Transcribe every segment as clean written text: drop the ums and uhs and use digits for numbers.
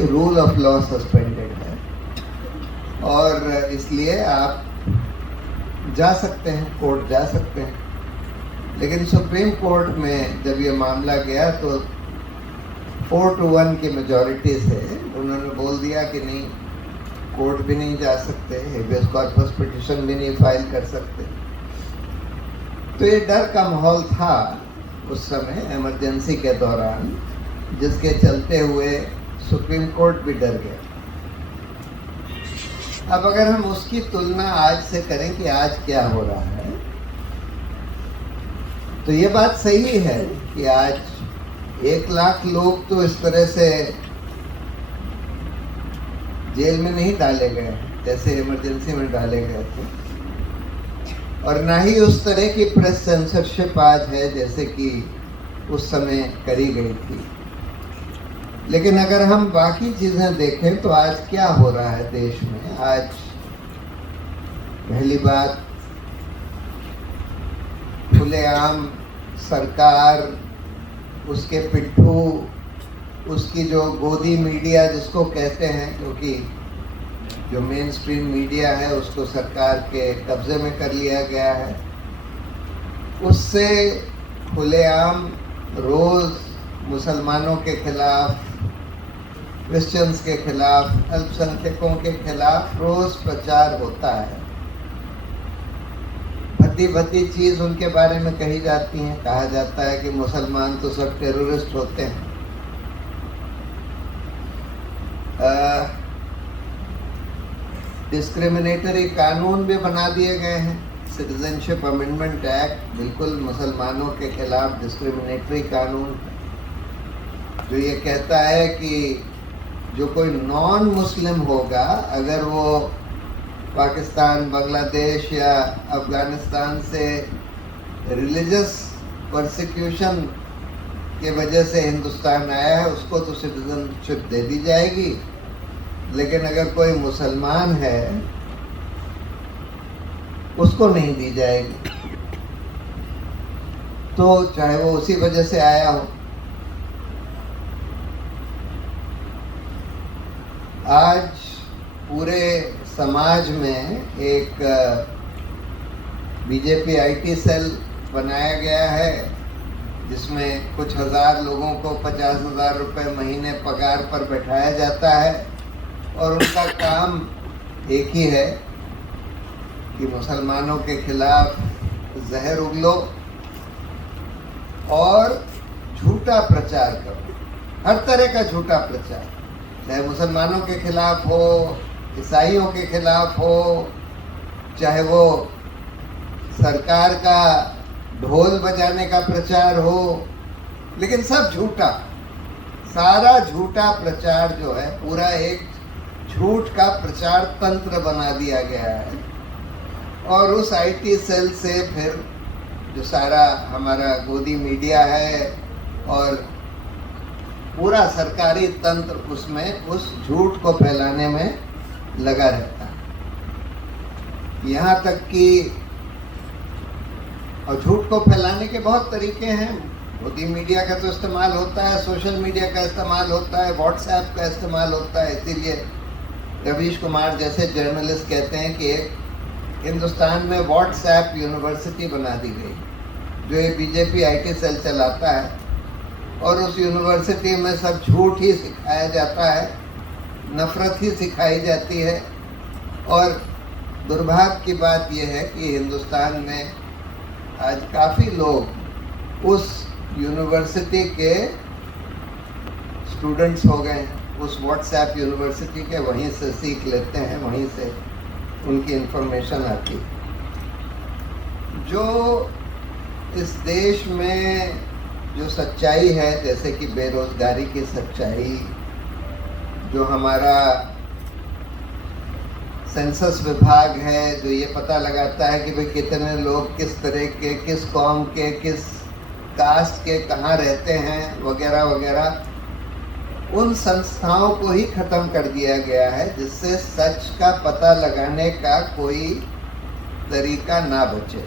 कि rule of law suspended है और इसलिए आप जा सकते हैं, कोर्ट जा सकते हैं। लेकिन सुप्रीम कोर्ट में जब ये मामला गया तो 4-1 की मेजॉरिटी से उन्होंने बोल दिया कि नहीं, कोर्ट भी नहीं जा सकते, हेबियस कॉर्पस पिटिशन भी नहीं फाइल कर सकते। तो ये डर का माहौल था उस समय इमरजेंसी के दौरान, जिसके चलते हुए सुप्रीम कोर्ट भी डर गया। अब अगर हम उसकी तुलना आज से करें कि आज क्या हो रहा है, तो ये बात सही है कि आज 1 लाख लोग तो इस तरह से जेल में नहीं डाले गए जैसे इमरजेंसी में डाले गए थे, और ना ही उस तरह की प्रेस सेंसरशिप आज है जैसे कि उस समय करी गई थी। लेकिन अगर हम बाकी चीज़ें देखें तो आज क्या हो रहा है देश में। आज पहली बात, खुलेआम सरकार, उसके पिट्ठू, उसकी जो गोदी मीडिया जिसको कहते हैं, क्योंकि जो मेन स्ट्रीम मीडिया है उसको सरकार के कब्जे में कर लिया गया है, उससे खुलेआम रोज़ मुसलमानों के खिलाफ, क्रिश्चियंस के खिलाफ, अल्पसंख्यकों के खिलाफ रोज़ प्रचार होता है। भद्दी भद्दी चीज़ उनके बारे में कही जाती हैं। कहा जाता है कि मुसलमान तो सब टेररिस्ट होते हैं। डिस्क्रिमिनेटरी कानून भी बना दिए गए हैं। सिटीजनशिप अमेंडमेंट एक्ट बिल्कुल मुसलमानों के खिलाफ डिस्क्रिमिनेटरी कानून है, जो ये कहता है कि जो कोई नॉन मुस्लिम होगा, अगर वो पाकिस्तान, बांग्लादेश या अफ़गानिस्तान से रिलीजियस परसिक्यूशन के वजह से हिंदुस्तान आया है, उसको तो सिटीजनशिप दे दी जाएगी। लेकिन अगर कोई मुसलमान है उसको नहीं दी जाएगी, तो चाहे वो उसी वजह से आया हो। आज पूरे समाज में एक बीजेपी आईटी सेल बनाया गया है, जिसमें कुछ हज़ार लोगों को 50,000 रुपये महीने पगार पर बैठाया जाता है, और उनका काम एक ही है कि मुसलमानों के खिलाफ जहर उगलो और झूठा प्रचार करो, हर तरह का झूठा प्रचार, चाहे मुसलमानों के खिलाफ हो, ईसाइयों के खिलाफ हो, चाहे वो सरकार का ढोल बजाने का प्रचार हो, लेकिन सब झूठा, सारा झूठा प्रचार जो है, पूरा एक झूठ का प्रचार तंत्र बना दिया गया है। और उस आईटी सेल से फिर जो सारा हमारा गोदी मीडिया है और पूरा सरकारी तंत्र उसमें उस झूठ को फैलाने में लगा रहता है। यहाँ तक कि, और झूठ को फैलाने के बहुत तरीके हैं। मोदी मीडिया का तो इस्तेमाल होता है, सोशल मीडिया का इस्तेमाल होता है, व्हाट्सएप का इस्तेमाल होता है। इसीलिए रवीश कुमार जैसे जर्नलिस्ट कहते हैं कि एक हिंदुस्तान में व्हाट्सएप यूनिवर्सिटी बना दी गई, जो ये बीजेपी आईटी सेल चलाता है, और उस यूनिवर्सिटी में सब झूठ ही सिखाया जाता है, नफ़रत ही सिखाई जाती है। और दुर्भाग्य की बात यह है कि हिंदुस्तान में आज काफ़ी लोग उस यूनिवर्सिटी के स्टूडेंट्स हो गए हैं, उस व्हाट्सएप यूनिवर्सिटी के, वहीं से सीख लेते हैं, वहीं से उनकी इन्फॉर्मेशन आती है। जो इस देश में जो सच्चाई है, जैसे कि बेरोज़गारी की सच्चाई, जो हमारा सेंसस विभाग है जो ये पता लगाता है कि भाई कितने लोग किस तरह के, किस कौम के, किस कास्ट के कहाँ रहते हैं वगैरह वगैरह, उन संस्थाओं को ही ख़त्म कर दिया गया है, जिससे सच का पता लगाने का कोई तरीका ना बचे।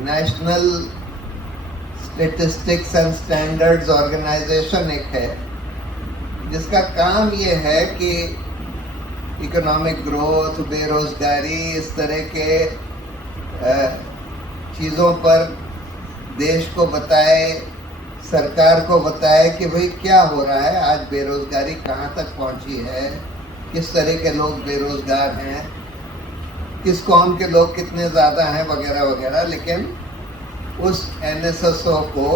National Statistics and Standards Organisation एक है, जिसका काम ये है कि इकोनॉमिक ग्रोथ, बेरोजगारी, इस तरह के चीज़ों पर देश को बताए, सरकार को बताए कि भाई क्या हो रहा है, आज बेरोजगारी कहाँ तक पहुँची है, किस तरह के लोग बेरोजगार हैं, किस कौम के लोग कितने ज़्यादा हैं, वगैरह वगैरह। लेकिन उस NSSO को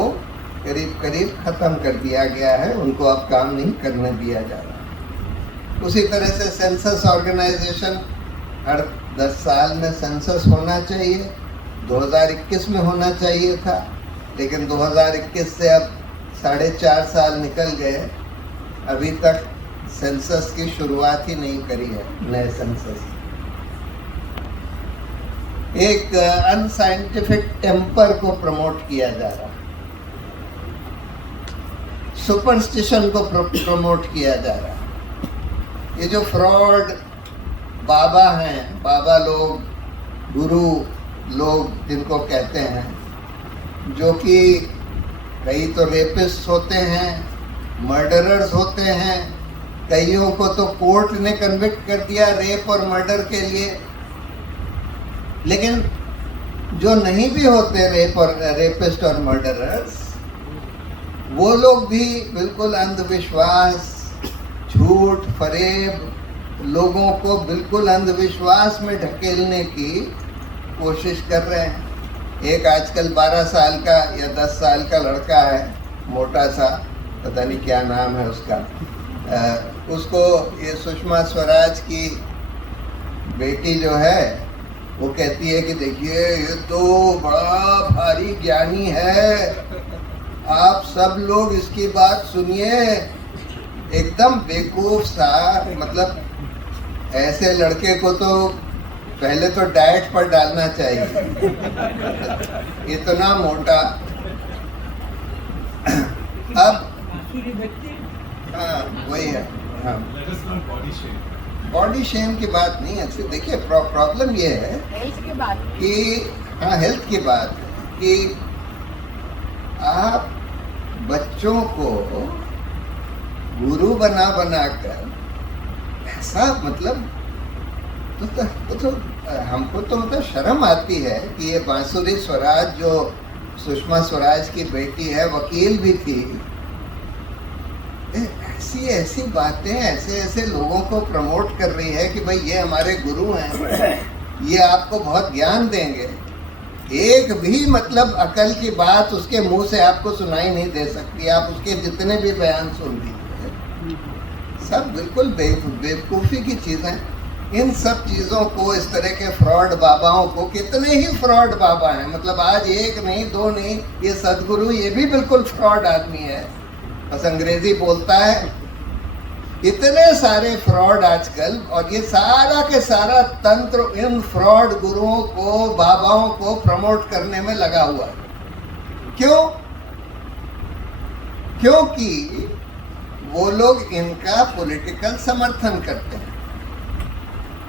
करीब करीब ख़त्म कर दिया गया है, उनको अब काम नहीं करने दिया जा रहा। उसी तरह से सेंसस ऑर्गेनाइजेशन, हर 10 साल में सेंसस होना चाहिए, 2021 में होना चाहिए था, लेकिन 2021 से अब 4.5 साल निकल गए, अभी तक सेंसस की शुरुआत ही नहीं करी है, नए सेंसस। एक अनसाइंटिफिक टेम्पर को प्रमोट किया जा रहा है, सुपरस्टिशन को प्रमोट किया जा रहा है। ये जो फ्रॉड बाबा हैं, बाबा लोग, गुरु लोग जिनको कहते हैं, जो कि कई तो रेपिस्ट होते हैं, मर्डरर्स होते हैं, कईयों को तो कोर्ट ने कन्विक्ट कर दिया रेप और मर्डर के लिए। लेकिन जो नहीं भी होते रेपिस्ट और मर्डरर्स, वो लोग भी बिल्कुल अंधविश्वास, झूठ, फरेब, लोगों को बिल्कुल अंधविश्वास में ढकेलने की कोशिश कर रहे हैं। एक आजकल 12 साल का या 10 साल का लड़का है, मोटा सा, पता नहीं क्या नाम है उसका, उसको ये सुषमा स्वराज की बेटी जो है वो कहती है कि देखिए ये तो बड़ा भारी ज्ञानी है, आप सब लोग इसकी बात सुनिए। एकदम बेवकूफ सा, मतलब ऐसे लड़के को तो पहले तो डाइट पर डालना चाहिए, इतना मोटा। अब हाँ वही है, हाँ बॉडी शेम की बात नहीं है। देखिए प्रॉब्लम ये है कि हाँ हेल्थ की बात कि आप बच्चों को गुरु बना कर ऐसा, मतलब तो हमको तो मतलब शर्म आती है कि ये बांसुरी स्वराज जो सुषमा स्वराज की बेटी है, वकील भी थी, ऐसी ऐसी बातें ऐसे ऐसे लोगों को प्रमोट कर रही है कि भाई ये हमारे गुरु हैं, ये आपको बहुत ज्ञान देंगे। एक भी मतलब अकल की बात उसके मुंह से आपको सुनाई नहीं दे सकती। आप उसके जितने भी बयान सुन लीजिए, सब बिल्कुल बेवकूफ़ी की चीज़ें। इन सब चीज़ों को, इस तरह के फ्रॉड बाबाओं को, कितने ही फ्रॉड बाबा हैं, मतलब आज एक नहीं दो नहीं, ये सदगुरु ये भी बिल्कुल फ्रॉड आदमी है, बस अंग्रेजी बोलता है। इतने सारे फ्रॉड आजकल, और ये सारा के सारा तंत्र इन फ्रॉड गुरुओं को, बाबाओं को प्रमोट करने में लगा हुआ है। क्यों? क्योंकि वो लोग इनका पॉलिटिकल समर्थन करते हैं।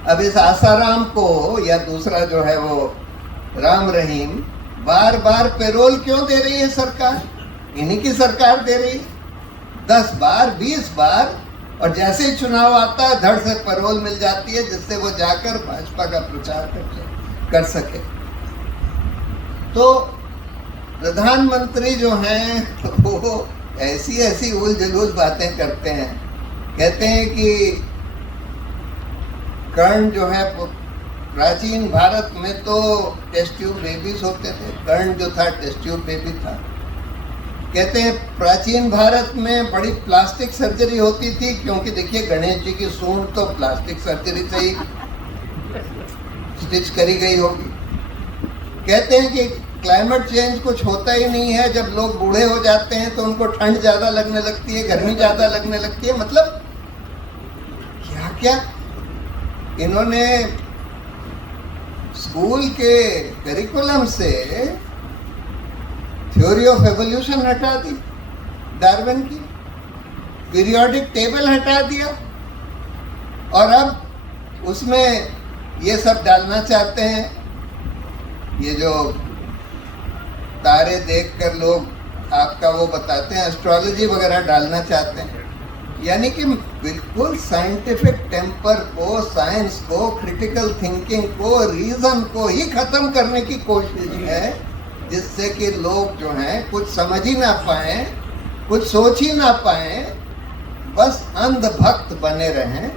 अब इस आसाराम को या दूसरा जो है वो राम रहीम, बार बार पेरोल क्यों दे रही है सरकार? इन्हीं की सरकार दे रही है, 10 बार 20 बार, और जैसे ही चुनाव आता है धड़ से पेरोल मिल जाती है, जिससे वो जाकर भाजपा का प्रचार कर सके। तो प्रधानमंत्री जो हैं वो ऐसी ऐसी उल जलूल बातें करते हैं। कहते हैं कि कर्ण जो है, प्राचीन भारत में तो टेस्ट ट्यूब बेबीज होते थे, कर्ण जो था टेस्ट ट्यूब बेबी था। कहते हैं प्राचीन भारत में बड़ी प्लास्टिक सर्जरी होती थी, क्योंकि देखिए गणेश जी की सूंड तो प्लास्टिक सर्जरी से ही स्टिच करी गई होगी। कहते हैं कि क्लाइमेट चेंज कुछ होता ही नहीं है, जब लोग बूढ़े हो जाते हैं तो उनको ठंड ज़्यादा लगने लगती है, गर्मी ज़्यादा लगने लगती है। मतलब क्या क्या इन्होंने स्कूल के करिकुलम से थ्योरी ऑफ एवोल्यूशन हटा दी, डार्विन की पीरियोडिक टेबल हटा दिया, और अब उसमें ये सब डालना चाहते हैं। ये जो तारे देखकर लोग आपका वो बताते हैं, एस्ट्रोलॉजी वगैरह डालना चाहते हैं। यानी कि बिल्कुल साइंटिफिक टेम्पर को, साइंस को, क्रिटिकल थिंकिंग को, रीजन को ही खत्म करने की कोशिश है, जिससे कि लोग जो हैं कुछ समझ ही ना पाए, कुछ सोच ही ना पाए, बस अंधभक्त बने रहें।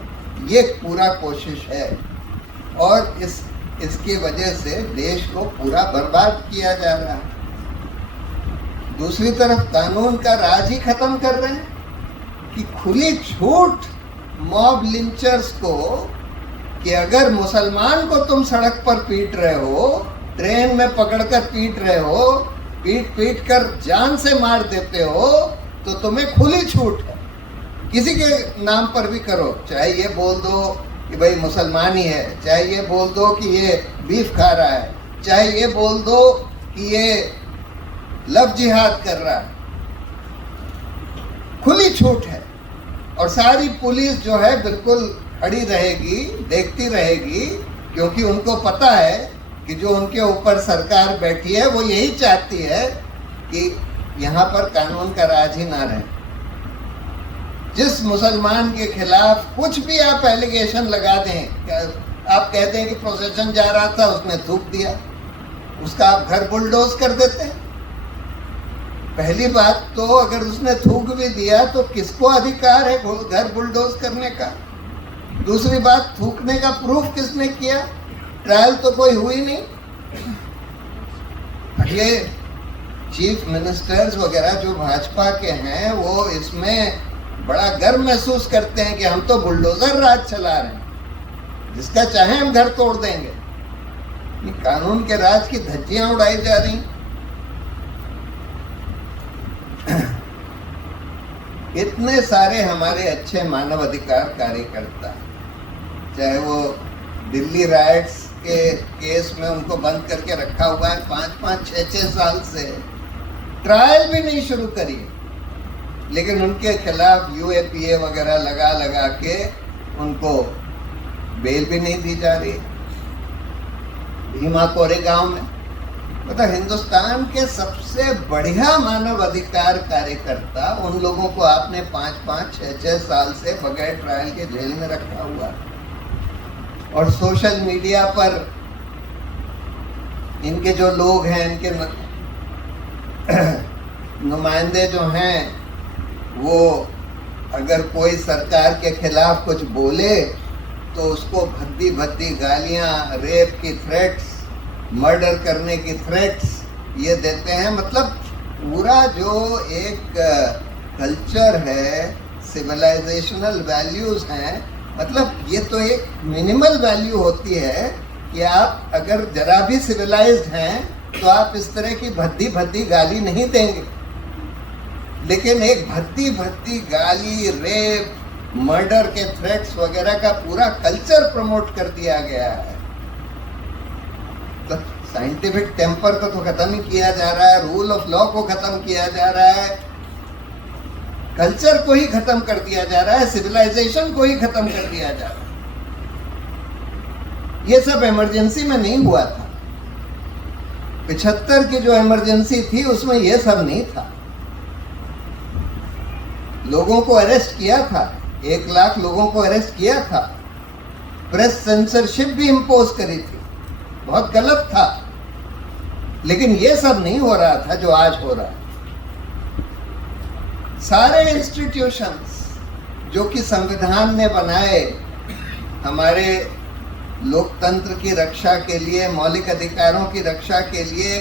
ये पूरा कोशिश है और इसकी वजह से देश को पूरा बर्बाद किया जा रहा है। दूसरी तरफ कानून का राज ही खत्म कर रहे हैं कि खुली छूट मॉब लिंचर्स को कि अगर मुसलमान को तुम सड़क पर पीट रहे हो, ट्रेन में पकड़कर पीट रहे हो, पीट कर जान से मार देते हो, तो तुम्हें खुली छूट है, किसी के नाम पर भी करो। चाहे ये बोल दो कि भाई मुसलमान ही है, चाहे ये बोल दो कि ये बीफ खा रहा है, चाहे ये बोल दो कि ये लव जिहाद कर रहा है, खुली छूट है। और सारी पुलिस जो है बिल्कुल खड़ी रहेगी, देखती रहेगी, क्योंकि उनको पता है कि जो उनके ऊपर सरकार बैठी है वो यही चाहती है कि यहाँ पर कानून का राज ही ना रहे। जिस मुसलमान के खिलाफ कुछ भी आप एलिगेशन लगा दें, आप कहते हैं कि प्रोसेशन जा रहा था, उसने थूक दिया, उसका आप घर बुलडोज कर देते हैं। पहली बात तो अगर उसने थूक भी दिया तो किसको अधिकार है घर बुलडोज करने का? दूसरी बात, थूकने का प्रूफ किसने किया? ट्रायल तो कोई हुई नहीं। ये चीफ मिनिस्टर्स वगैरह जो भाजपा के हैं वो इसमें बड़ा गर्व महसूस करते हैं कि हम तो बुलडोजर राज चला रहे हैं, जिसका चाहे हम घर तोड़ देंगे। कानून के राज की धज्जियां उड़ाई जा रही। इतने सारे हमारे अच्छे मानवाधिकार कार्यकर्ता, चाहे वो दिल्ली राइट्स के केस में उनको बंद करके रखा हुआ है 5-5, 6-6 साल से, ट्रायल भी नहीं शुरू करी, लेकिन उनके खिलाफ UAPA वगैरह लगा के उनको बेल भी नहीं दी जा रही। भीमा कोरेगांव में मतलब हिंदुस्तान के सबसे बढ़िया मानव अधिकार कार्यकर्ता, उन लोगों को आपने 5-5, 6-6 साल से बगैर ट्रायल के जेल में रखा हुआ। और सोशल मीडिया पर इनके जो लोग हैं, इनके नुमाइंदे जो हैं, वो अगर कोई सरकार के खिलाफ कुछ बोले तो उसको भद्दी गालियां, रेप की थ्रेट्स, मर्डर करने की थ्रेट्स ये देते हैं। मतलब पूरा जो एक कल्चर है, सिविलाइजेशनल वैल्यूज हैं, मतलब ये तो एक मिनिमल वैल्यू होती है कि आप अगर जरा भी सिविलाइज्ड हैं तो आप इस तरह की भद्दी गाली नहीं देंगे। लेकिन एक भद्दी गाली, रेप, मर्डर के थ्रेट्स वगैरह का पूरा कल्चर प्रमोट कर दिया गया है। तो साइंटिफिक टेम्पर को तो खत्म ही किया जा रहा है, रूल ऑफ लॉ को खत्म किया जा रहा है, कल्चर को ही खत्म कर दिया जा रहा है, सिविलाइजेशन को ही खत्म कर दिया जा रहा है। ये सब इमरजेंसी में नहीं हुआ था। 75 की जो इमरजेंसी थी उसमें ये सब नहीं था। लोगों को अरेस्ट किया था, 1 लाख लोगों को अरेस्ट किया था, प्रेस सेंसरशिप भी इंपोज करी थी, बहुत गलत था। लेकिन ये सब नहीं हो रहा था जो आज हो रहा है। सारे इंस्टीट्यूशंस जो कि संविधान ने बनाए हमारे लोकतंत्र की रक्षा के लिए, मौलिक अधिकारों की रक्षा के लिए,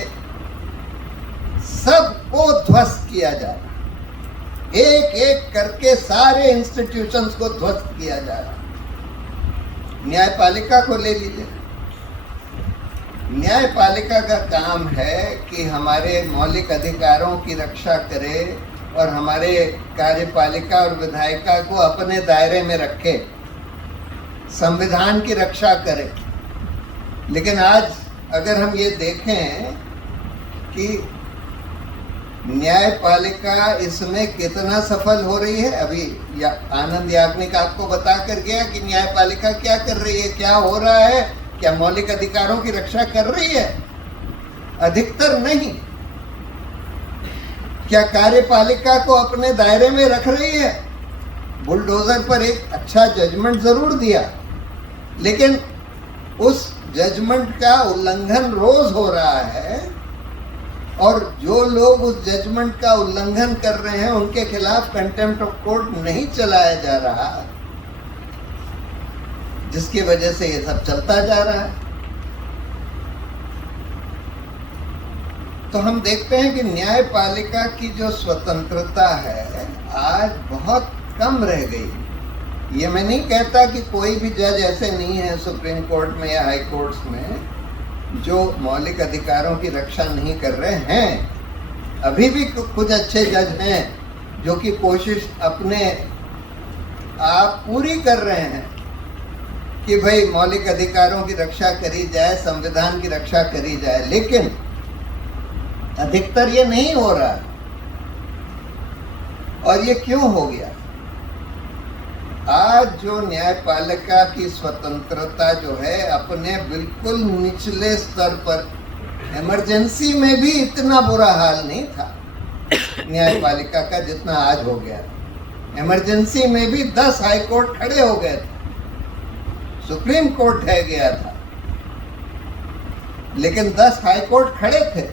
सबको ध्वस्त किया जा रहा है। एक एक करके सारे इंस्टीट्यूशंस को ध्वस्त किया जा रहा है। न्यायपालिका को ले लीजिए। न्यायपालिका का काम है कि हमारे मौलिक अधिकारों की रक्षा करे और हमारे कार्यपालिका और विधायिका को अपने दायरे में रखे, संविधान की रक्षा करे। लेकिन आज अगर हम ये देखें कि न्यायपालिका इसमें कितना सफल हो रही है, अभी आनंद याग्निक आपको बता कर गया कि न्यायपालिका क्या कर रही है, क्या हो रहा है, क्या मौलिक अधिकारों की रक्षा कर रही है? अधिकतर नहीं। क्या कार्यपालिका को अपने दायरे में रख रही है? बुलडोजर पर एक अच्छा जजमेंट जरूर दिया, लेकिन उस जजमेंट का उल्लंघन रोज हो रहा है और जो लोग उस जजमेंट का उल्लंघन कर रहे हैं उनके खिलाफ कंटेम्प्ट ऑफ कोर्ट नहीं चलाया जा रहा, जिसकी वजह से ये सब चलता जा रहा है। तो हम देखते हैं कि न्यायपालिका की जो स्वतंत्रता है आज बहुत कम रह गई। ये मैं नहीं कहता कि कोई भी जज ऐसे नहीं है सुप्रीम कोर्ट में या हाई कोर्ट्स में जो मौलिक अधिकारों की रक्षा नहीं कर रहे हैं। अभी भी कुछ अच्छे जज हैं जो कि कोशिश अपने आप पूरी कर रहे हैं कि भाई मौलिक अधिकारों की रक्षा करी जाए, संविधान की रक्षा करी जाए, लेकिन अधिकतर ये नहीं हो रहा। और ये क्यों हो गया? आज जो न्यायपालिका की स्वतंत्रता जो है अपने बिल्कुल निचले स्तर पर, इमरजेंसी में भी इतना बुरा हाल नहीं था न्यायपालिका का जितना आज हो गया। इमरजेंसी में भी 10 हाई कोर्ट खड़े हो गए थे, सुप्रीम कोर्ट रह गया था, लेकिन 10 हाई कोर्ट खड़े थे।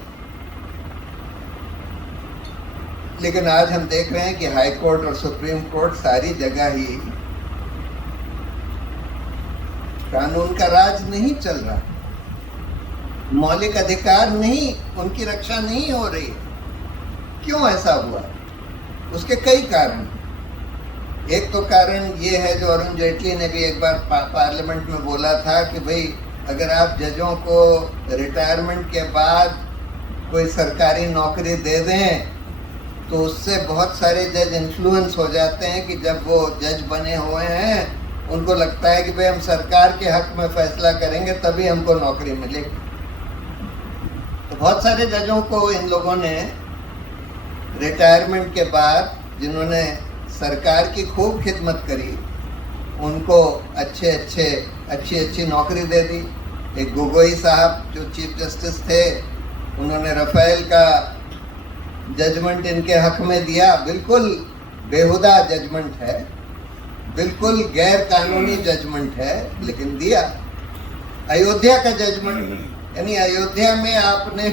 लेकिन आज हम देख रहे हैं कि हाई कोर्ट और सुप्रीम कोर्ट सारी जगह ही कानून का राज नहीं चल रहा, मौलिक अधिकार नहीं, उनकी रक्षा नहीं हो रही। क्यों ऐसा हुआ? उसके कई कारण। एक तो कारण ये है जो अरुण जेटली ने भी एक बार पार्लियामेंट में बोला था कि भाई अगर आप जजों को रिटायरमेंट के बाद कोई सरकारी नौकरी दे दें तो उससे बहुत सारे जज इन्फ्लुएंस हो जाते हैं कि जब वो जज बने हुए हैं उनको लगता है कि भाई हम सरकार के हक में फैसला करेंगे तभी हमको नौकरी मिलेगी। तो बहुत सारे जजों को इन लोगों ने रिटायरमेंट के बाद, जिन्होंने सरकार की खूब खिदमत करी, उनको अच्छी नौकरी दे दी। एक गोगोई साहब जो चीफ जस्टिस थे, उन्होंने राफेल का जजमेंट इनके हक में दिया। बिल्कुल बेहुदा जजमेंट है, बिल्कुल गैर कानूनी जजमेंट है, लेकिन दिया। अयोध्या का जजमेंट, यानी अयोध्या में आपने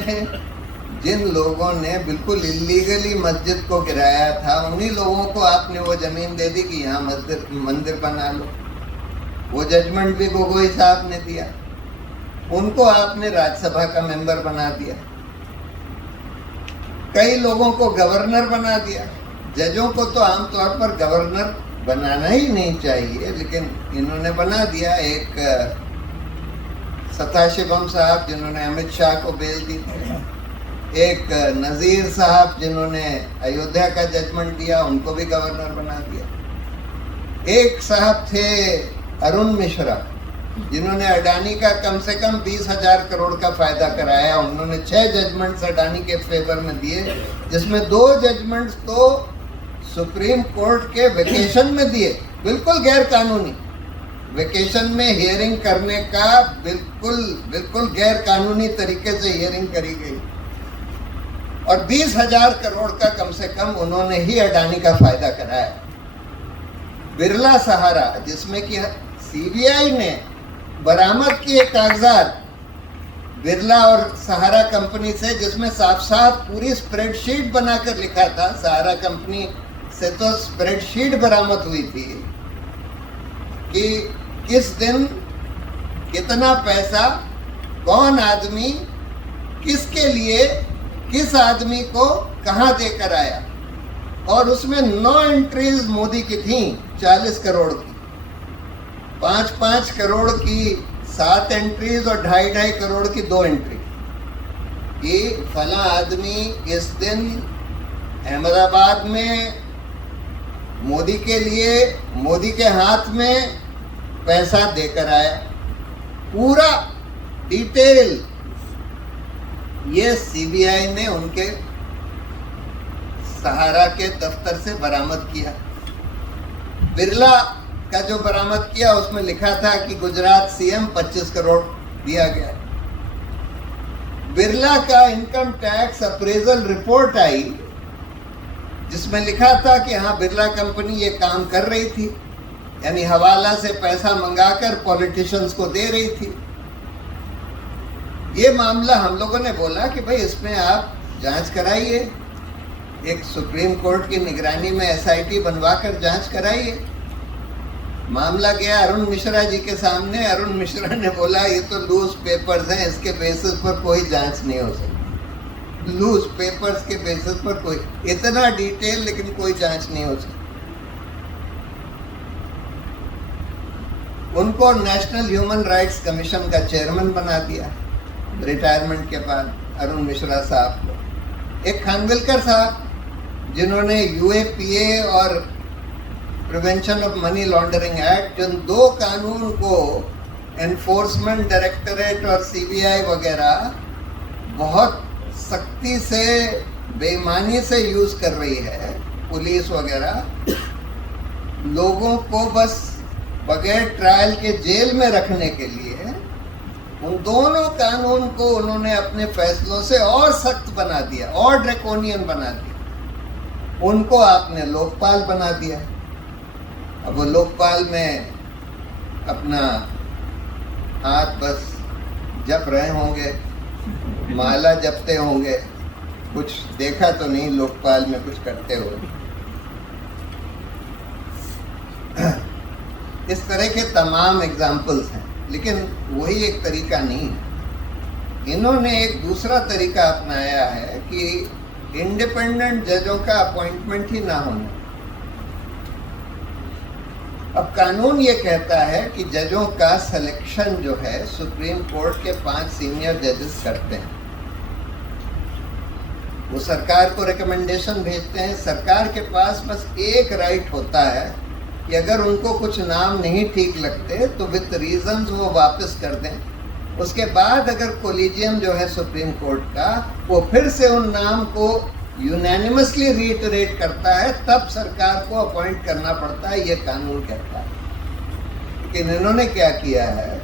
जिन लोगों ने बिल्कुल इलीगली मस्जिद को गिराया था, उन्हीं लोगों को आपने वो जमीन दे दी कि यहाँ मंदिर बना लो। वो जजमेंट भी गोगोई साहब ने दिया। उनको आपने राज्यसभा का मेंबर बना दिया। कई लोगों को गवर्नर बना दिया। जजों को तो आमतौर पर गवर्नर बनाना ही नहीं चाहिए, लेकिन इन्होंने बना दिया। एक सताशिवम साहब जिन्होंने अमित शाह को बेल दी थी, एक नज़ीर साहब जिन्होंने अयोध्या का जजमेंट दिया, उनको भी गवर्नर बना दिया। एक साहब थे अरुण मिश्रा, जिन्होंने अडानी का कम से कम 20,000 करोड़ का फायदा कराया। उन्होंने 6 जजमेंट्स अडानी के फेवर में दिए, जिसमें 2 जजमेंट्स तो सुप्रीम कोर्ट के वेकेशन में दिए, बिल्कुल गैर कानूनी। वेकेशन में हियरिंग करने का बिल्कुल गैर कानूनी तरीके से हियरिंग करी गई, और 20,000 करोड़ का कम से कम उन्होंने ही अडानी का फायदा कराया। बिरला सहारा, जिसमें कि सीबीआई ने बरामद किए कागजात बिरला और सहारा कंपनी से, जिसमें साफ साफ पूरी स्प्रेडशीट बनाकर लिखा था। सहारा कंपनी से तो स्प्रेडशीट बरामद हुई थी कि किस दिन कितना पैसा, कौन आदमी, किसके लिए, किस आदमी को कहां देकर आया। और उसमें 9 एंट्रीज मोदी की थी 40 करोड़ की, 5-5 करोड़ की 7 एंट्रीज और 2.5 करोड़ की 2 एंट्री, कि फला आदमी इस दिन अहमदाबाद में मोदी के लिए, मोदी के हाथ में पैसा देकर आया। पूरा डिटेल ये सीबीआई ने उनके सहारा के दफ्तर से बरामद किया। बिरला का जो बरामद किया उसमें लिखा था कि गुजरात सीएम 25 करोड़ दिया गया। बिरला का इनकम टैक्स अप्रेजल रिपोर्ट आई जिसमें लिखा था कि हाँ बिरला कंपनी ये काम कर रही थी, यानी हवाला से पैसा मंगाकर पॉलिटिशियंस को दे रही थी। ये मामला हम लोगों ने बोला कि भाई इसमें आप जांच कराइए, एक सुप्रीम कोर्ट की निगरानी में एसआईटी बनवाकर जांच कराइए। मामला गया अरुण मिश्रा जी के सामने। अरुण मिश्रा ने बोला ये तो लूज पेपर्स हैं, इसके बेसिस पर कोई जांच नहीं हो सकती। लूज पेपर्स के बेसिस पर कोई, इतना डिटेल लेकिन कोई जांच नहीं हो सकती। उनको नेशनल ह्यूमन राइट्स कमीशन का चेयरमैन बना दिया रिटायरमेंट के बाद अरुण मिश्रा साहब को। एक खानविलकर साहब जिन्होंने यूएपीए और prevention of money laundering act, जिन दो कानून को एनफोर्समेंट डायरेक्टरेट और सीबीआई वगैरह बहुत सख्ती से बेईमानी से यूज कर रही है, पुलिस वगैरह लोगों को बस बगैर ट्रायल के जेल में रखने के लिए, उन दोनों कानून को उन्होंने अपने फैसलों से और सख्त बना दिया और ड्रैकोनियन बना दिया। उनको आपने लोकपाल बना दिया। अब वो लोकपाल में अपना हाथ बस जप रहे होंगे, माला जपते होंगे, कुछ देखा तो नहीं लोकपाल में कुछ करते हुए। इस तरह के तमाम एग्जाम्पल्स हैं, लेकिन वही एक तरीका नहीं है। इन्होंने एक दूसरा तरीका अपनाया है कि इंडिपेंडेंट जजों का अपॉइंटमेंट ही ना होना। अब कानून ये कहता है कि जजों का सिलेक्शन जो है सुप्रीम कोर्ट के 5 सीनियर जजेस करते हैं। वो सरकार को रिकमेंडेशन भेजते हैं। सरकार के पास बस एक राइट होता है कि अगर उनको कुछ नाम नहीं ठीक लगते तो विद रीजंस वो वापस कर दें। उसके बाद अगर कोलिजियम जो है सुप्रीम कोर्ट का वो फिर से उन नाम को यूनैनिमसली रीइटरेट करता है, तब सरकार को अपॉइंट करना पड़ता है, ये कानून कहता है। लेकिन इन्होंने क्या किया है,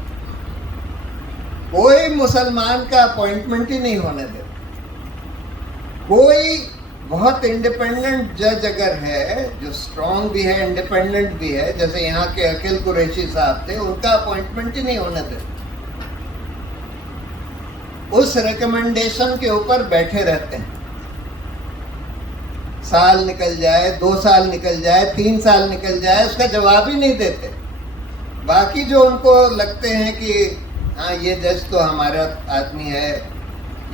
कोई मुसलमान का अपॉइंटमेंट ही नहीं होने देता। कोई बहुत इंडिपेंडेंट जज अगर है, जो स्ट्रांग भी है इंडिपेंडेंट भी है, जैसे यहाँ के अखिल कुरैशी साहब थे, उनका अपॉइंटमेंट ही नहीं होने देता। उस रिकमेंडेशन के ऊपर बैठे रहते हैं। साल निकल जाए, 2 साल निकल जाए, 3 साल निकल जाए, उसका जवाब ही नहीं देते। बाकी जो उनको लगते हैं कि हाँ ये जज तो हमारा आदमी है,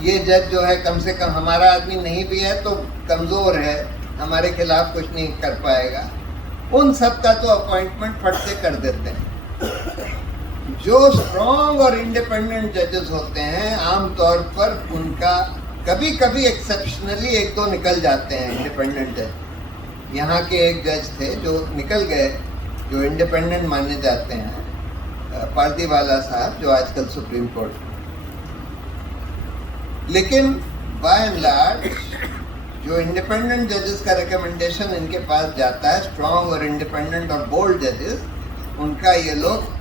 ये जज जो है कम से कम हमारा आदमी नहीं भी है तो कमज़ोर है, हमारे खिलाफ कुछ नहीं कर पाएगा, उन सब का तो अपॉइंटमेंट फट से कर देते हैं। जो स्ट्रॉन्ग और इंडिपेंडेंट जजेस होते हैं आमतौर पर उनका कभी कभी एक्सेप्शनली 1-2 निकल जाते हैं इंडिपेंडेंट जज। यहाँ के एक जज थे जो निकल गए, जो इंडिपेंडेंट माने जाते हैं, पारदीवाला साहब, जो आजकल सुप्रीम कोर्ट। लेकिन बाय एंड लार्ज जो इंडिपेंडेंट जजेस का रिकमेंडेशन इनके पास जाता है, स्ट्रॉन्ग और इंडिपेंडेंट और बोल्ड जजेस, उनका ये लोग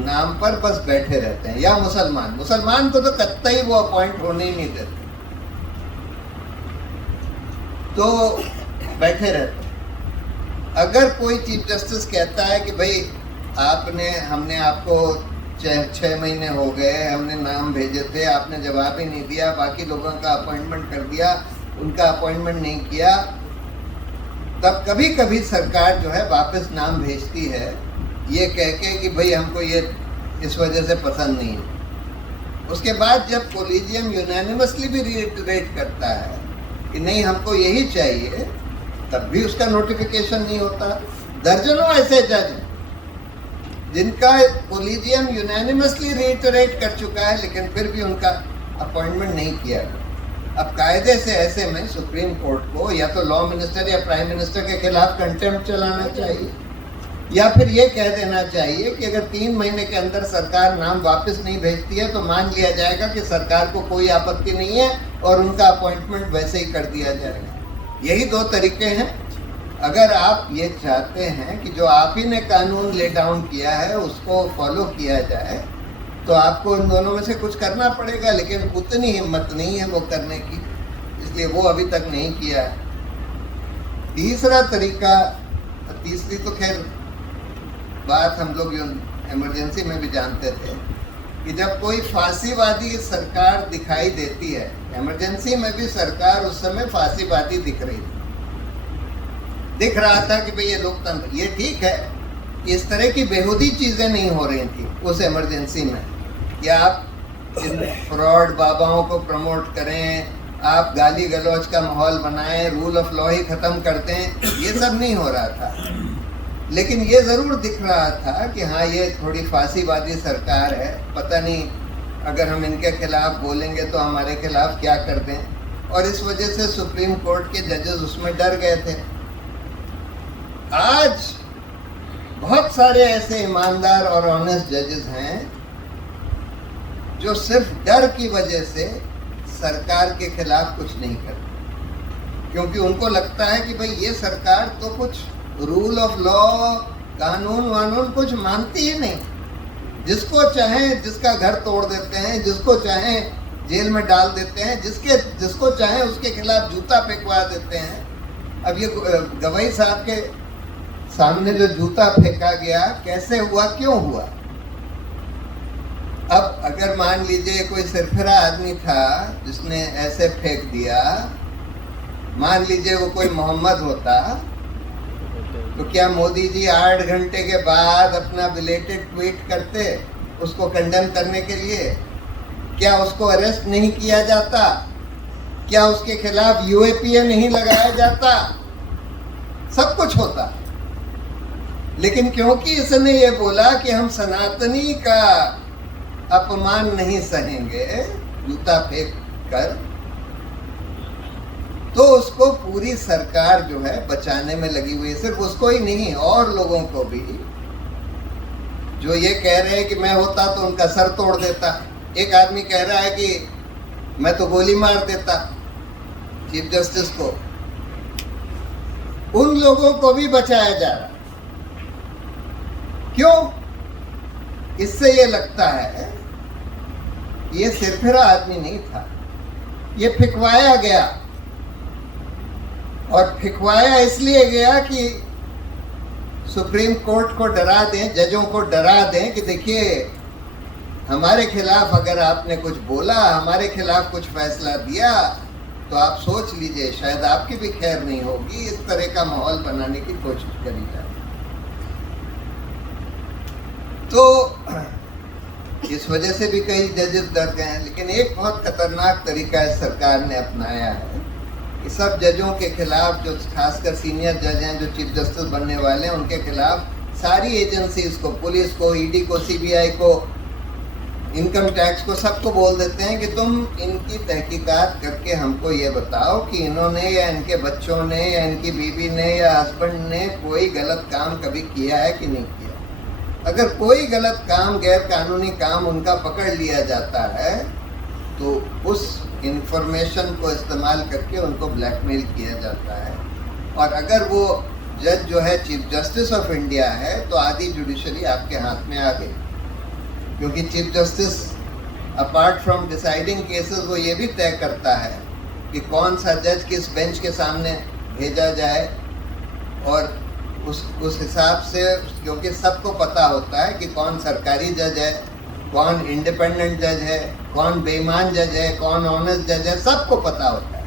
नाम पर बस बैठे रहते हैं। या मुसलमान को तो कतई वो अपॉइंट होने ही नहीं देते, तो बैठे रहते हैं। अगर कोई चीफ जस्टिस कहता है कि भाई हमने आपको 6 महीने हो गए, हमने नाम भेजे थे, आपने जवाब ही नहीं दिया, बाकी लोगों का अपॉइंटमेंट कर दिया, उनका अपॉइंटमेंट नहीं किया, तब कभी कभी सरकार जो है वापस नाम भेजती है, ये कह के कि भाई हमको ये इस वजह से पसंद नहीं है। उसके बाद जब कोलिजियम यूनैनिमसली भी रिइटरेट करता है कि नहीं हमको यही चाहिए, तब भी उसका नोटिफिकेशन नहीं होता। दर्जनों ऐसे जज हैं जिनका कोलिजियम यूनैनिमसली रिइटरेट कर चुका है, लेकिन फिर भी उनका अपॉइंटमेंट नहीं किया गया। अब कायदे से ऐसे में सुप्रीम कोर्ट को या तो लॉ मिनिस्टर या प्राइम मिनिस्टर के खिलाफ कंटेम्प्ट चलाना चाहिए, या फिर ये कह देना चाहिए कि अगर 3 महीने के अंदर सरकार नाम वापस नहीं भेजती है तो मान लिया जाएगा कि सरकार को कोई आपत्ति नहीं है और उनका अपॉइंटमेंट वैसे ही कर दिया जाएगा। यही 2 तरीके हैं। अगर आप ये चाहते हैं कि जो आप ही ने कानून ले डाउन किया है उसको फॉलो किया जाए, तो आपको इन दोनों में से कुछ करना पड़ेगा, लेकिन उतनी हिम्मत नहीं है वो करने की, इसलिए वो अभी तक नहीं किया है। तीसरा तरीका, तीसरी तो खैर बात हम लोग जो इमरजेंसी में भी जानते थे कि जब कोई फांसीवादी सरकार दिखाई देती है, इमरजेंसी में भी सरकार उस समय फांसीवादी दिख रही थी, दिख रहा था कि भाई ये लोकतंत्र, ये ठीक है, इस तरह की बेहूदी चीज़ें नहीं हो रही थी उस इमरजेंसी में कि आप इन फ्रॉड बाबाओं को प्रमोट करें, आप गाली गलौज का माहौल बनाएं, रूल ऑफ लॉ ही ख़त्म कर दें, ये सब नहीं हो रहा था। लेकिन ये ज़रूर दिख रहा था कि हाँ ये थोड़ी फांसीवादी सरकार है, पता नहीं अगर हम इनके खिलाफ बोलेंगे तो हमारे खिलाफ क्या कर दें, और इस वजह से सुप्रीम कोर्ट के जजेस उसमें डर गए थे। आज बहुत सारे ऐसे ईमानदार और ऑनेस्ट जजेस हैं जो सिर्फ डर की वजह से सरकार के खिलाफ कुछ नहीं करते, क्योंकि उनको लगता है कि भाई ये सरकार तो कुछ रूल ऑफ लॉ, कानून वानून कुछ मानती ही नहीं, जिसको चाहे जिसका घर तोड़ देते हैं, जिसको चाहे जेल में डाल देते हैं, जिसको चाहे उसके खिलाफ जूता फेंकवा देते हैं। अब ये गवाही साहब के सामने जो जूता फेंका गया, कैसे हुआ, क्यों हुआ? अब अगर मान लीजिए कोई सिरफिरा आदमी था जिसने ऐसे फेंक दिया, मान लीजिए वो कोई मोहम्मद होता, तो क्या मोदी जी 8 घंटे के बाद अपना बिलेटेड ट्वीट करते उसको कंडेम करने के लिए? क्या उसको अरेस्ट नहीं किया जाता? क्या उसके खिलाफ यूएपीए नहीं लगाया जाता? सब कुछ होता। लेकिन क्योंकि इसने ये बोला कि हम सनातनी का अपमान नहीं सहेंगे जूता फेंक कर, तो उसको पूरी सरकार जो है बचाने में लगी हुई है। सिर्फ उसको ही नहीं, और लोगों को भी, जो ये कह रहे हैं कि मैं होता तो उनका सर तोड़ देता। एक आदमी कह रहा है कि मैं तो गोली मार देता चीफ जस्टिस को। उन लोगों को भी बचाया जा रहा। क्यों? इससे ये लगता है ये सिरफिरा आदमी नहीं था, ये फिकवाया गया, और फिकवाया इसलिए गया कि सुप्रीम कोर्ट को डरा दें, जजों को डरा दें कि देखिए हमारे खिलाफ अगर आपने कुछ बोला, हमारे खिलाफ कुछ फैसला दिया, तो आप सोच लीजिए शायद आपकी भी खैर नहीं होगी। इस तरह का माहौल बनाने की कोशिश करी जाए। तो इस वजह से भी कई जजेस डर गए हैं। लेकिन एक बहुत खतरनाक तरीका इस सरकार ने अपनाया है कि सब जजों के खिलाफ, जो खासकर सीनियर जज हैं, जो चीफ जस्टिस बनने वाले हैं, उनके खिलाफ सारी एजेंसीज को, पुलिस को, ईडी को, सीबीआई को, इनकम टैक्स को, सबको बोल देते हैं कि तुम इनकी तहकीकात करके हमको ये बताओ कि इन्होंने या इनके बच्चों ने या इनकी बीवी ने या हस्बैंड ने कोई गलत काम कभी किया है कि नहीं किया। अगर कोई गलत काम, गैर कानूनी काम उनका पकड़ लिया जाता है, तो उस इंफॉर्मेशन को इस्तेमाल करके उनको ब्लैकमेल किया जाता है। और अगर वो जज जो है चीफ जस्टिस ऑफ इंडिया है, तो आधी जुडिशरी आपके हाथ में आ गई, क्योंकि chief justice apart from deciding cases वो ये भी तय करता है कि कौन सा जज किस बेंच के सामने भेजा जाए, और उस हिसाब से, क्योंकि सबको पता होता है कि कौन सरकारी जज है, कौन इंडिपेंडेंट जज है, कौन बेईमान जज है, कौन ऑनेस्ट जज है, सबको पता होता है।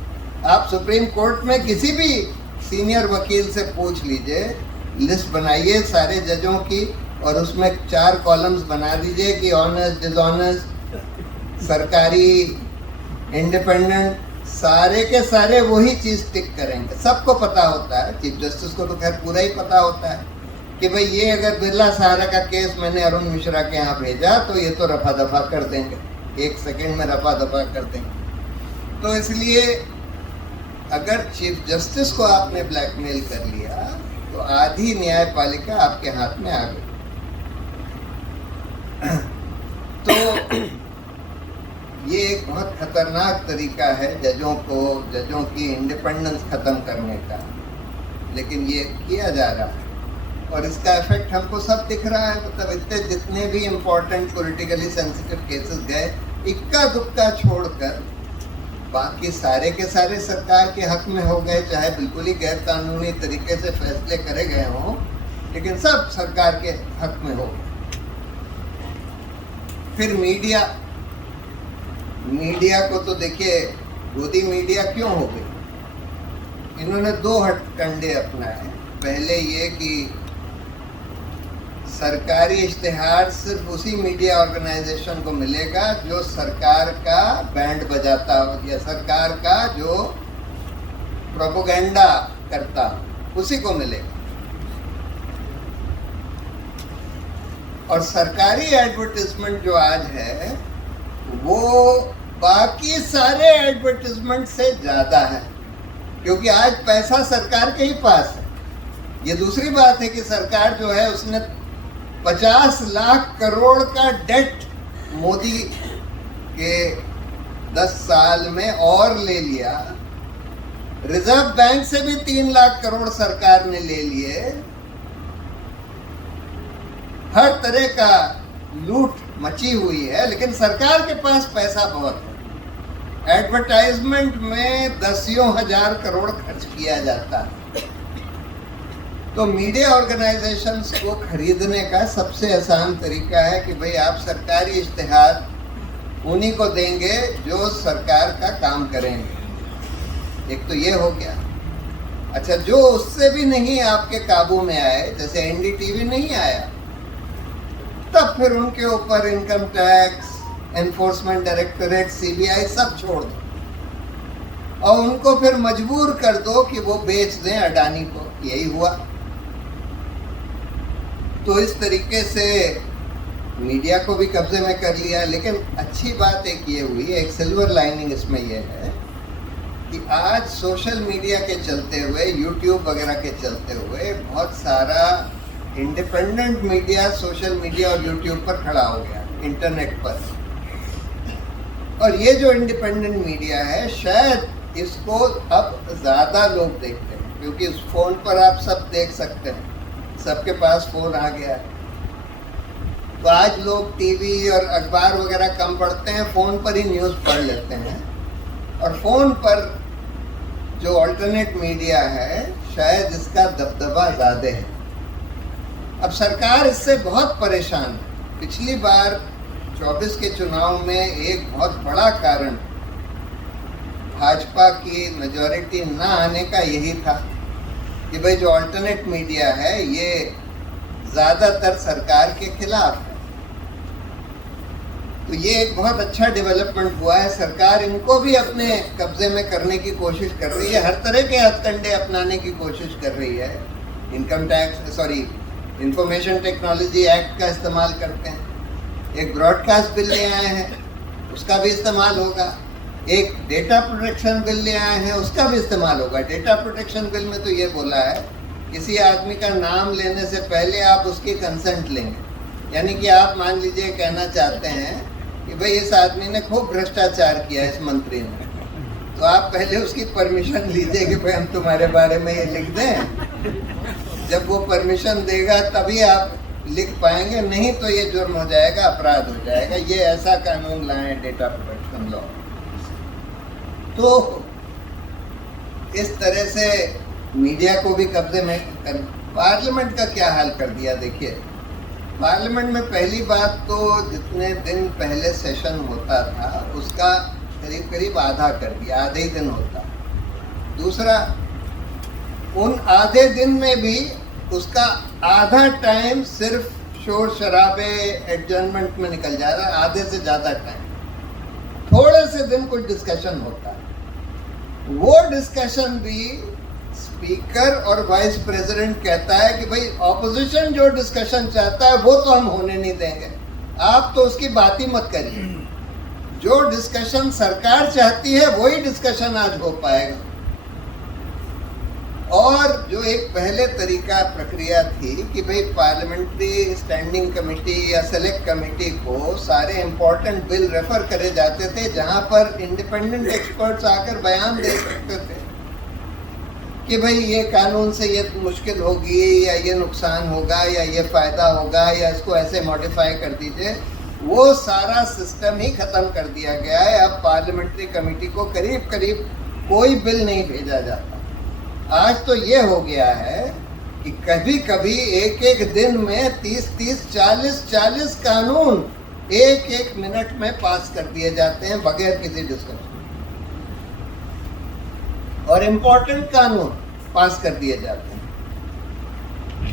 आप सुप्रीम कोर्ट में किसी भी सीनियर वकील से पूछ लीजिए, लिस्ट बनाइए सारे जजों की और उसमें 4 कॉलम्स बना दीजिए कि ऑनेस्ट, डिसऑनेस्ट, सरकारी, इंडिपेंडेंट, सारे के सारे वही चीज़ टिक करेंगे। सबको पता होता है, चीफ जस्टिस को तो खैर पूरा ही पता होता है कि भाई ये अगर बिरला सहारा का केस मैंने अरुण मिश्रा के यहाँ भेजा तो ये तो रफा दफा कर देंगे, 1 सेकंड में रफा दफा कर देंगे। तो इसलिए अगर चीफ जस्टिस को आपने ब्लैकमेल कर लिया तो आधी न्यायपालिका आपके हाथ में आ गई। तो ये एक बहुत खतरनाक तरीका है जजों की इंडिपेंडेंस ख़त्म करने का, लेकिन ये किया जा रहा है और इसका इफेक्ट हमको सब दिख रहा है। मतलब इतने जितने भी इम्पोर्टेंट पॉलिटिकली सेंसिटिव केसेस गए, इक्का दुक्का छोड़कर बाकी सारे के सारे सरकार के हक में हो गए, चाहे बिल्कुल ही गैर कानूनी तरीके से फैसले करे गए हों, लेकिन सब सरकार के हक में हो गए। फिर मीडिया को तो देखिए, गोदी मीडिया क्यों हो गई? इन्होंने दो हथकंडे अपनाए। पहले ये कि सरकारी इश्तिहार सिर्फ उसी मीडिया ऑर्गेनाइजेशन को मिलेगा जो सरकार का बैंड बजाता हो या सरकार का जो प्रोपेगेंडा करता हो, उसी को मिलेगा। और सरकारी एडवर्टाइजमेंट जो आज है वो बाकी सारे एडवर्टाइजमेंट से ज़्यादा है, क्योंकि आज पैसा सरकार के ही पास है। ये दूसरी बात है कि सरकार जो है उसने 50 लाख करोड़ का डेट मोदी के 10 साल में और ले लिया। रिजर्व बैंक से भी 3 लाख करोड़ सरकार ने ले लिए। हर तरह का लूट मची हुई है, लेकिन सरकार के पास पैसा बहुत है। एडवर्टाइजमेंट में दसियों हजार करोड़ खर्च किया जाता है। तो मीडिया ऑर्गेनाइजेशंस को खरीदने का सबसे आसान तरीका है कि भाई आप सरकारी इश्तिहार उन्हीं को देंगे जो सरकार का काम करेंगे। एक तो ये हो गया। अच्छा, जो उससे भी नहीं आपके काबू में आए, जैसे एनडीटीवी नहीं आया, तब फिर उनके ऊपर income tax, enforcement directorate, CBI सब छोड़ दो और उनको फिर मजबूर कर दो कि वो बेच दें अडानी को। यही हुआ। तो इस तरीके से मीडिया को भी कब्जे में कर लिया। लेकिन अच्छी बात एक ये हुई, एक सिल्वर लाइनिंग इसमें यह है कि आज सोशल मीडिया के चलते हुए, यूट्यूब वगैरह के चलते हुए बहुत सारा इंडिपेंडेंट मीडिया सोशल मीडिया और यूट्यूब पर खड़ा हो गया, इंटरनेट पर। और ये जो इंडिपेंडेंट मीडिया है, शायद इसको अब ज़्यादा लोग देखते हैं, क्योंकि इस फ़ोन पर आप सब देख सकते हैं, सबके पास फ़ोन आ गया है। तो आज लोग टीवी और अखबार वगैरह कम पढ़ते हैं, फ़ोन पर ही न्यूज़ पढ़ लेते हैं। और फ़ोन पर जो अल्टरनेट मीडिया है, शायद इसका दबदबा ज़्यादा है। अब सरकार इससे बहुत परेशान है। पिछली बार 24 के चुनाव में एक बहुत बड़ा कारण भाजपा की मेजॉरिटी ना आने का यही था कि भाई जो अल्टरनेट मीडिया है ये ज़्यादातर सरकार के खिलाफ है। तो ये एक बहुत अच्छा डेवलपमेंट हुआ है। सरकार इनको भी अपने कब्जे में करने की कोशिश कर रही है, हर तरह के हथकंडे अपनाने की कोशिश कर रही है। Income tax, information technology act का इस्तेमाल करते हैं। एक ब्रॉडकास्ट बिल ले आए हैं, उसका भी इस्तेमाल होगा। एक डेटा प्रोटेक्शन बिल ले आए हैं, उसका भी इस्तेमाल होगा। डेटा प्रोटेक्शन बिल में तो ये बोला है किसी आदमी का नाम लेने से पहले आप उसकी कंसेंट लेंगे। यानी कि आप मान लीजिए कहना चाहते हैं कि भाई इस आदमी ने खूब भ्रष्टाचार किया, इस मंत्री ने, तो आप पहले उसकी परमिशन लीजिए कि भाई हम तुम्हारे बारे में ये लिख दें। जब वो परमिशन देगा तभी आप लिख पाएंगे, नहीं तो ये जुर्म हो जाएगा, अपराध हो जाएगा। ये ऐसा कानून लाए डेटा प्रोटेक्शन लॉ। तो इस तरह से मीडिया को भी कब्जे में कर। पार्लियामेंट का क्या हाल कर दिया देखिए। पार्लियामेंट में पहली बात तो जितने दिन पहले सेशन होता था उसका करीब करीब आधा कर दिया, आधे ही दिन होता। दूसरा, उन आधे दिन में भी उसका आधा टाइम सिर्फ शोर शराबे एडजर्नमेंट में निकल जा रहा है, आधे से ज़्यादा टाइम थोड़े से दिन कुछ डिस्कशन होता है। वो डिस्कशन भी स्पीकर और वाइस प्रेसिडेंट कहता है कि भाई ऑपोजिशन जो डिस्कशन चाहता है वो तो हम होने नहीं देंगे, आप तो उसकी बात ही मत करिए। जो डिस्कशन सरकार चाहती है वही डिस्कशन आज हो पाएगा। और जो एक पहले तरीका प्रक्रिया थी कि भाई पार्लियामेंट्री स्टैंडिंग कमेटी या सेलेक्ट कमेटी को सारे इम्पोर्टेंट बिल रेफर करे जाते थे, जहां पर इंडिपेंडेंट एक्सपर्ट्स आकर बयान दे सकते थे कि भाई ये कानून से ये मुश्किल होगी या ये नुकसान होगा या ये फ़ायदा होगा या इसको ऐसे मॉडिफाई कर दीजिए। वो सारा सिस्टम ही खत्म कर दिया गया है। अब पार्लियामेंट्री कमेटी को करीब करीब कोई बिल नहीं भेजा जाता। आज तो ये हो गया है कि कभी कभी एक एक दिन में 30-30, 40-40 कानून एक एक मिनट में पास कर दिए जाते हैं बगैर किसी डिस्कशन, और इम्पोर्टेंट कानून पास कर दिए जाते हैं।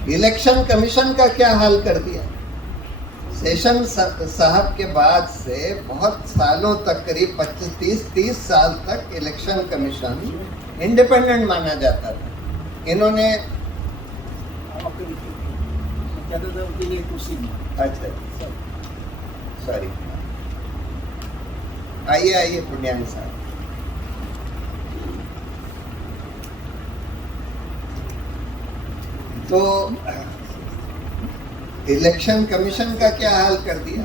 इलेक्शन कमीशन का क्या हाल कर दिया। सेशन साहब के बाद से बहुत सालों तक, करीब 25-30 साल तक इलेक्शन कमीशन इंडिपेंडेंट माना जाता था। इन्होंने अच्छा सॉरी, आइए पुण्यान साहब। तो इलेक्शन कमीशन का क्या हाल कर दिया।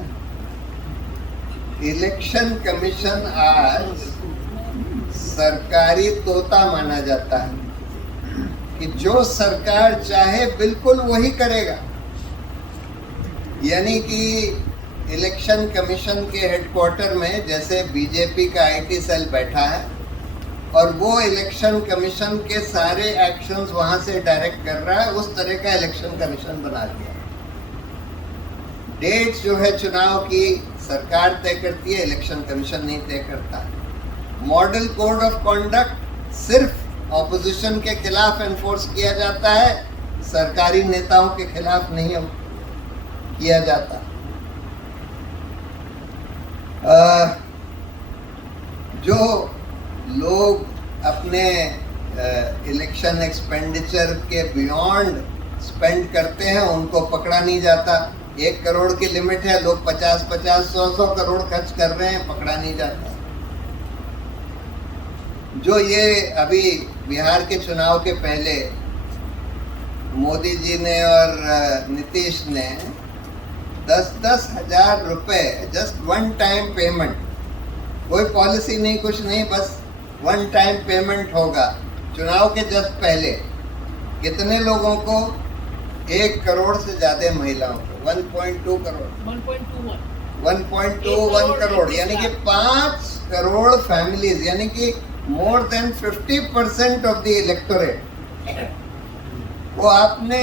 इलेक्शन कमीशन आज सरकारी तोता माना जाता है कि जो सरकार चाहे बिल्कुल वही करेगा। यानी कि इलेक्शन कमीशन के हेडक्वार्टर में जैसे बीजेपी का आईटी सेल बैठा है और वो इलेक्शन कमीशन के सारे एक्शंस वहां से डायरेक्ट कर रहा है, उस तरह का इलेक्शन कमीशन बना दिया। डेट्स जो है चुनाव की सरकार तय करती है, इलेक्शन कमीशन नहीं तय करता। मॉडल कोड ऑफ कॉन्डक्ट सिर्फ ऑपोजिशन के खिलाफ एनफोर्स किया जाता है, सरकारी नेताओं के खिलाफ नहीं किया जाता। जो लोग अपने इलेक्शन एक्सपेंडिचर के बियॉन्ड स्पेंड करते हैं उनको पकड़ा नहीं जाता। 1 करोड़ की लिमिट है, लोग 50-50, 100-100 करोड़ खर्च कर रहे हैं, पकड़ा नहीं जाता। जो ये अभी बिहार के चुनाव के पहले मोदी जी ने और नीतीश ने 10-10 हजार रुपए जस्ट वन टाइम पेमेंट, कोई पॉलिसी नहीं कुछ नहीं, बस वन टाइम पेमेंट होगा चुनाव के जस्ट पहले। कितने लोगों को? 1 करोड़ से ज्यादा महिलाओं को, 1.2 करोड़, 1.21 करोड़, यानी कि 5 करोड़ फैमिलीज, यानी कि more than 50% of the electorate वो आपने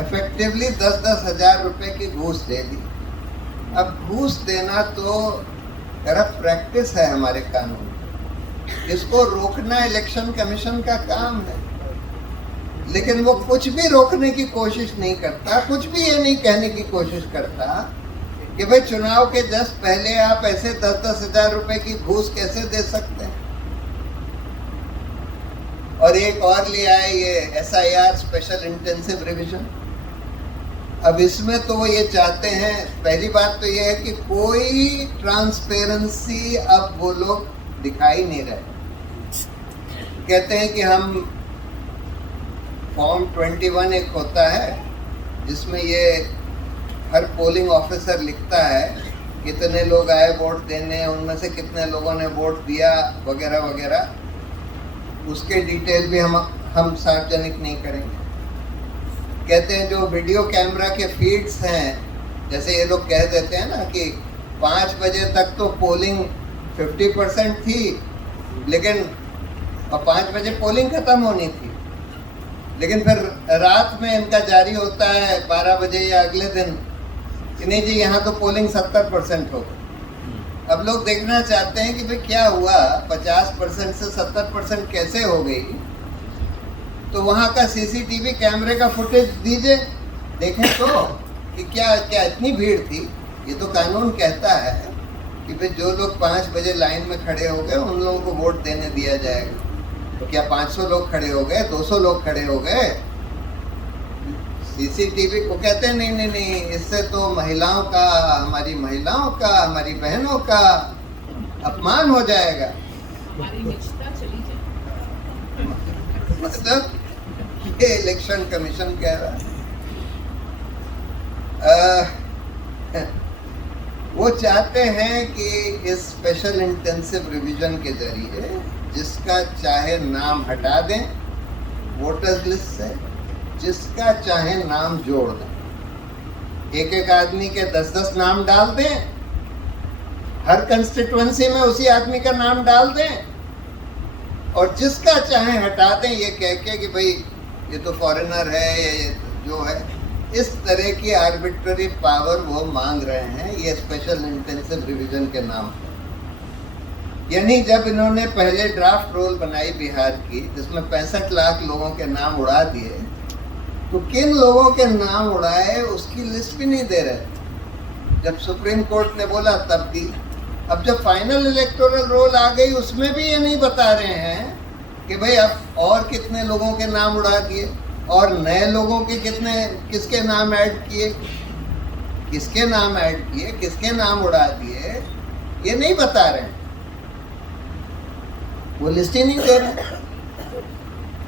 इफेक्टिवली 10-10 हजार रुपए की घूस दे दी। अब घूस देना तो करप्ट प्रैक्टिस है हमारे कानून, इसको रोकना इलेक्शन कमीशन का काम है, लेकिन वो कुछ भी रोकने की कोशिश नहीं करता, कुछ भी ये नहीं कहने की कोशिश करता कि भाई चुनाव के जस्ट पहले आप ऐसे 10-10 हजार रुपए की घूस कैसे दे सकते हैं। और एक और लिया है ये SIR स्पेशल इंटेंसिव रिवीजन। अब इसमें तो वो ये चाहते हैं, पहली बात तो ये है कि कोई ट्रांसपेरेंसी अब वो लोग दिखाई नहीं रहे। कहते हैं कि हम फॉर्म 21 एक होता है जिसमें ये हर पोलिंग ऑफिसर लिखता है कितने लोग आए वोट देने, उनमें से कितने लोगों ने वोट दिया वगैरह वगैरह, उसके डिटेल भी हम सार्वजनिक नहीं करेंगे। कहते हैं जो वीडियो कैमरा के फीड्स हैं, जैसे ये लोग कह देते हैं ना कि 5 बजे तक तो पोलिंग 50% थी, लेकिन 5 बजे पोलिंग खत्म होनी थी, लेकिन फिर रात में इनका जारी होता है 12 बजे या अगले दिन कि नहीं जी यहाँ तो पोलिंग 70% हो गई। अब लोग देखना चाहते हैं कि भाई क्या हुआ, 50% से 70% कैसे हो गई। तो वहाँ का CCTV कैमरे का फुटेज दीजिए, देखें तो कि क्या इतनी भीड़ थी। ये तो कानून कहता है कि भाई जो लोग 5 बजे लाइन में खड़े हो गए उन लोगों को वोट देने दिया जाएगा। तो क्या 500 लोग खड़े हो गए, 200 लोग खड़े हो गए? CCTV को कहते हैं नहीं, इससे तो महिलाओं का, हमारी महिलाओं का, हमारी बहनों का अपमान हो जाएगा। मतलब ये इलेक्शन कमीशन कह रहा है। वो चाहते हैं कि इस स्पेशल इंटेंसिव रिवीजन के जरिए जिसका चाहे नाम हटा दें वोटर्स लिस्ट से, जिसका चाहे नाम जोड़ दें। एक एक आदमी के 10-10 नाम डाल दें, हर कंस्टिट्यूएंसी में उसी आदमी का नाम डाल दें और जिसका चाहे हटा दें, ये कह के कि भाई ये तो फॉरेनर है, ये जो है। इस तरह की आर्बिट्ररी पावर वो मांग रहे हैं, ये स्पेशल इंटेंसिव रिवीजन के नाम पर। यानी जब इन्होंने पहले ड्राफ्ट रोल बनाई बिहार की, जिसमें 65 लाख लोगों के नाम उड़ा दिए, तो किन लोगों के नाम उड़ाए उसकी लिस्ट भी नहीं दे रहे। जब सुप्रीम कोर्ट ने बोला तब दी। अब जब फाइनल इलेक्टोरल रोल आ गई, उसमें भी ये नहीं बता रहे हैं कि भाई अब और कितने लोगों के नाम उड़ा दिए और नए लोगों के किसके नाम ऐड किए, किसके नाम ऐड किए, किसके नाम उड़ा दिए, ये नहीं बता रहे हैं, वो लिस्ट ही नहीं दे रहे।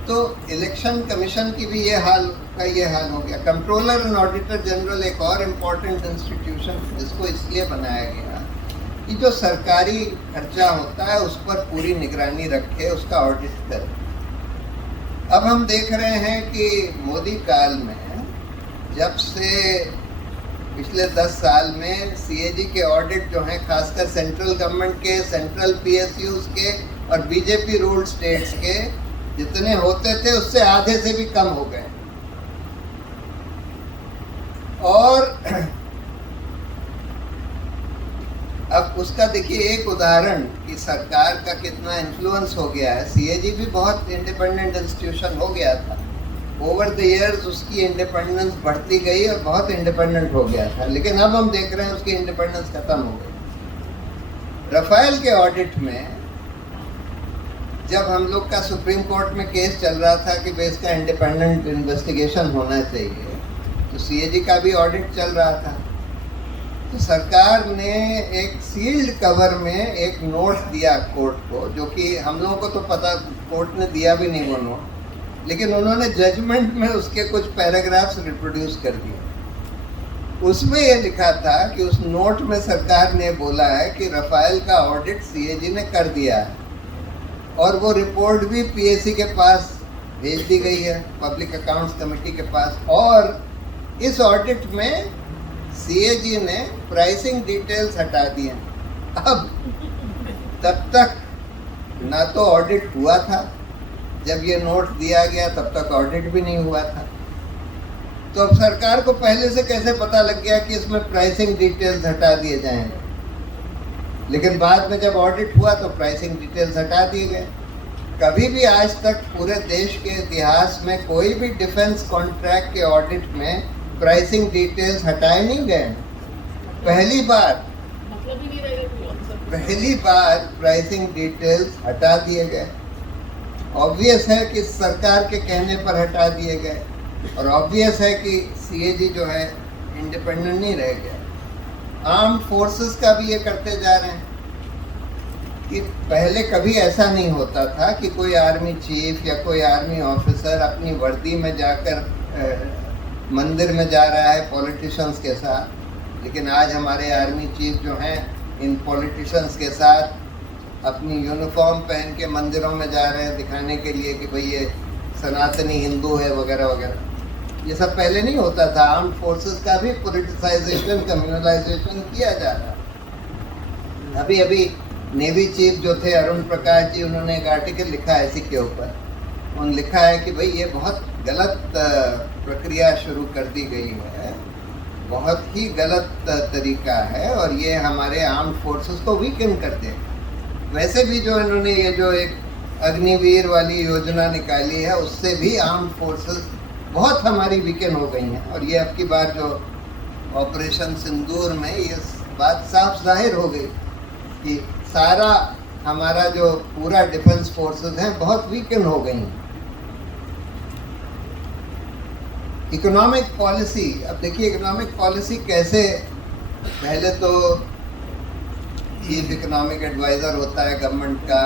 तो इलेक्शन कमीशन की भी ये हाल हो गया। कंट्रोलर एंड ऑडिटर जनरल एक और इम्पोर्टेंट इंस्टीट्यूशन जिसको इसलिए बनाया गया कि जो सरकारी खर्चा होता है उस पर पूरी निगरानी रखे, उसका ऑडिट करे। अब हम देख रहे हैं कि मोदी काल में जब से पिछले 10 साल में सीएजी के ऑडिट जो हैं, खासकर सेंट्रल गवर्नमेंट के, सेंट्रल पीएसयूज के और बीजेपी रूल्ड स्टेट्स के जितने होते थे उससे आधे से भी कम हो गए। और अब उसका देखिए एक उदाहरण कि सरकार का कितना इन्फ्लुएंस हो गया है। सीएजी भी बहुत इंडिपेंडेंट इंस्टीट्यूशन हो गया था, ओवर द इयर्स उसकी इंडिपेंडेंस बढ़ती गई और बहुत इंडिपेंडेंट हो गया था, लेकिन अब हम देख रहे हैं उसकी इंडिपेंडेंस खत्म हो गई। राफेल के ऑडिट में जब हम लोग का सुप्रीम कोर्ट में केस चल रहा था कि भाई इसका इंडिपेंडेंट इन्वेस्टिगेशन होना चाहिए, तो सीएजी का भी ऑडिट चल रहा था। तो सरकार ने एक सील्ड कवर में एक नोट दिया कोर्ट को, जो कि हम लोगों को तो पता, कोर्ट ने दिया भी नहीं वो नोट, लेकिन उन्होंने जजमेंट में उसके कुछ पैराग्राफ्स रिप्रोड्यूस कर दिए। उसमें ये लिखा था कि उस नोट में सरकार ने बोला है कि राफेल का ऑडिट सीएजी ने कर दिया है और वो रिपोर्ट भी पीएसी के पास भेज दी गई है, पब्लिक अकाउंट्स कमेटी के पास। और इस ऑडिट में सीएजी ने प्राइसिंग डिटेल्स हटा दिए। अब तब तक ना तो ऑडिट हुआ था, जब ये नोट दिया गया तब तक ऑडिट भी नहीं हुआ था। तो अब सरकार को पहले से कैसे पता लग गया कि इसमें प्राइसिंग डिटेल्स हटा दिए जाएंगे, लेकिन बाद में जब ऑडिट हुआ तो प्राइसिंग डिटेल्स हटा दिए गए। कभी भी आज तक पूरे देश के इतिहास में कोई भी डिफेंस कॉन्ट्रैक्ट के ऑडिट में प्राइसिंग डिटेल्स हटाए नहीं गए। पहली बार प्राइसिंग डिटेल्स हटा दिए गए। ऑब्वियस है कि सरकार के कहने पर हटा दिए गए और ऑब्वियस है कि सीएजी जो है इंडिपेंडेंट नहीं रह गया। आर्म्ड फोर्सेस का भी ये करते जा रहे हैं कि पहले कभी ऐसा नहीं होता था कि कोई आर्मी चीफ या कोई आर्मी ऑफिसर अपनी वर्दी में जाकर मंदिर में जा रहा है पॉलिटिशियंस के साथ, लेकिन आज हमारे आर्मी चीफ जो हैं इन पॉलिटिशियंस के साथ अपनी यूनिफॉर्म पहन के मंदिरों में जा रहे हैं दिखाने के लिए कि भाई ये सनातनी हिंदू है वगैरह वगैरह। ये सब पहले नहीं होता था। आर्म्ड फोर्सेस का भी पॉलिटिसाइजेशन, कम्युनलाइजेशन किया जा रहा। अभी अभी नेवी चीफ जो थे अरुण प्रकाश जी, उन्होंने एक आर्टिकल लिखा है इसी के ऊपर। उन्होंने लिखा है कि भाई ये बहुत गलत प्रक्रिया शुरू कर दी गई है, बहुत ही गलत तरीका है और ये हमारे आर्म्ड फोर्सेस को वीकेंड कर देगा। वैसे भी जो इन्होंने ये जो एक अग्निवीर वाली योजना निकाली है, उससे भी आर्म्ड फोर्सेस बहुत हमारी वीकेंड हो गई हैं। और ये अब की बार जो ऑपरेशन सिंदूर में ये बात साफ जाहिर हो गई कि सारा हमारा जो पूरा डिफेंस फोर्सेस हैं बहुत वीकेंड हो गई हैं। इकोनॉमिक पॉलिसी, अब देखिए इकोनॉमिक पॉलिसी कैसे, पहले तो चीफ इकोनॉमिक एडवाइज़र होता है गवर्नमेंट का,